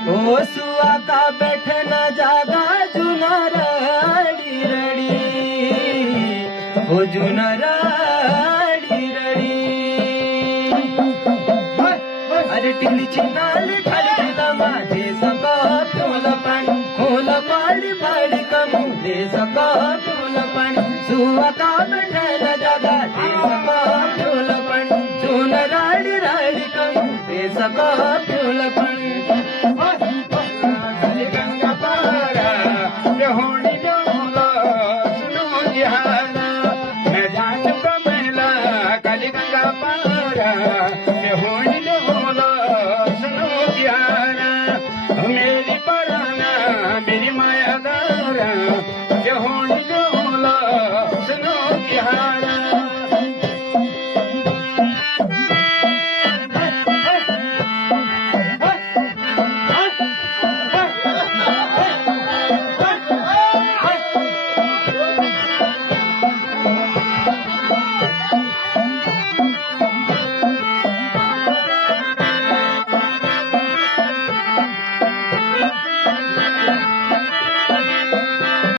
ओ सुआ का बैठन जागा जुना रडी रडी, ओ जुना रडी रडी। अरे टिलीची नाल खाली माझे सका फुल पाणी पाडी कमुले सका फुल पाणी। सुआ का बैठन जागा ते सका फुल पाणी, जुन राडी राडी कमुले सका फुल पाणी। गंगा पारा होनी डोला सुनो जिहाना, मैं जान को महला काली गंगा पारा होनी डोला सुनो जिहाना।